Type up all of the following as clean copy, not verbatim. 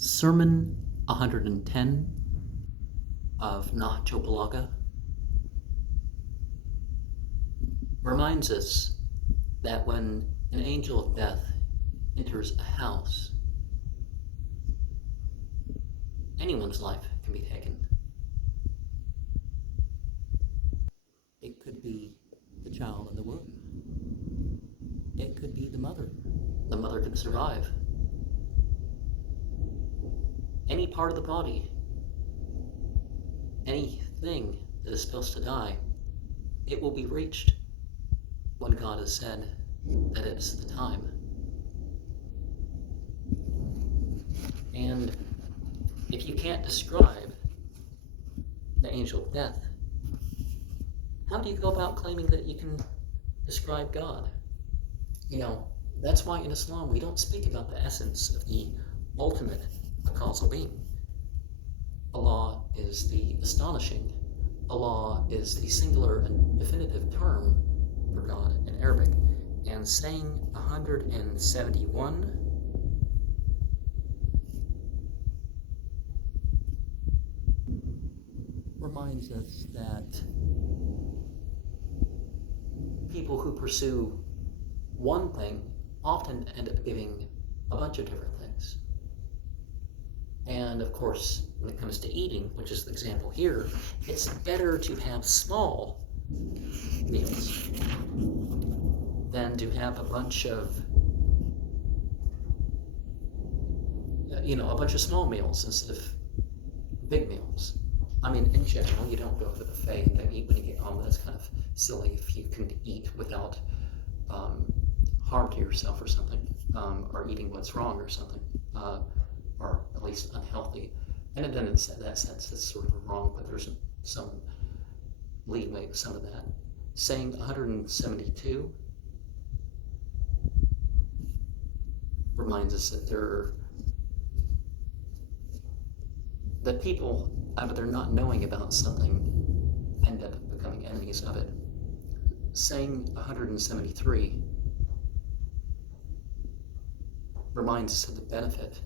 Sermon 110 of Nahjul Balagah reminds us that when an angel of death enters a house, anyone's life can be taken. It could be the child in the womb. It could be the mother. The mother could survive. Any part of the body, anything that is supposed to die, it will be reached when God has said that it's the time. And if you can't describe the angel of death, how do you go about claiming that you can describe God? That's why in Islam we don't speak about the essence of the ultimate causal being. Allah is the astonishing. Allah is the singular and definitive term for God in Arabic. And saying 171 reminds us that people who pursue one thing often end up giving a bunch of different things. And of course, when it comes to eating, which is the example here, it's better to have small meals than to have a bunch of small meals instead of big meals. I mean, in general, you don't go to the buffet and then eat when you get home. That's kind of silly if you can eat without harm to yourself or something, or eating what's wrong or something, or at least unhealthy. And then in that sense, it's sort of wrong, but there's some leeway with some of that. Saying 172 reminds us that people, out of their not knowing about something, end up becoming enemies of it. Saying 173 reminds us of the benefit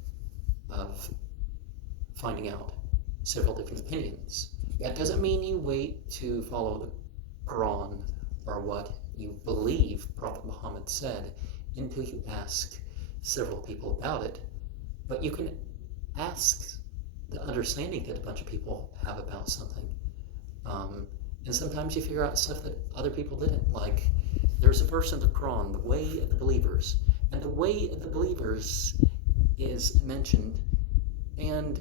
of finding out several different opinions. That doesn't mean you wait to follow the Quran or what you believe Prophet Muhammad said until you ask several people about it, but you can ask the understanding that a bunch of people have about something. And sometimes you figure out stuff that other people didn't. Like, there's a verse in the Quran, the way of the believers, and the way of the believers is mentioned, and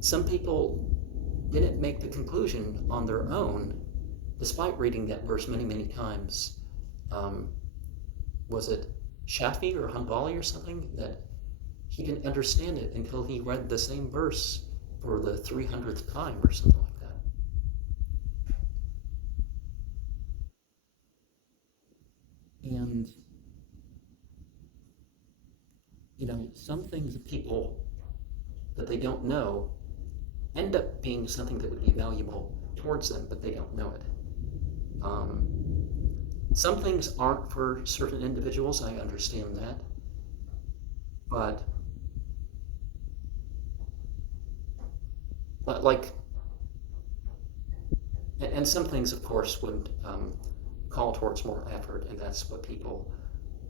some people didn't make the conclusion on their own, despite reading that verse many, many times. Was it Shafi or Hanbali or something, that he didn't understand it until he read the same verse for the 300th time or something like that. And some things that people that they don't know end up being something that would be valuable towards them, but they don't know it. Some things aren't for certain individuals, I understand that, but and some things, of course, would call towards more effort, and that's what people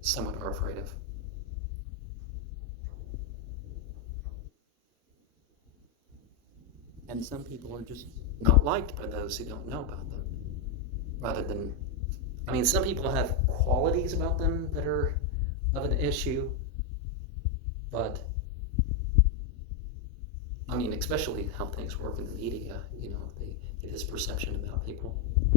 somewhat are afraid of. And some people are just not liked by those who don't know about them. Some people have qualities about them that are of an issue, but especially how things work in the media, they get this perception about people.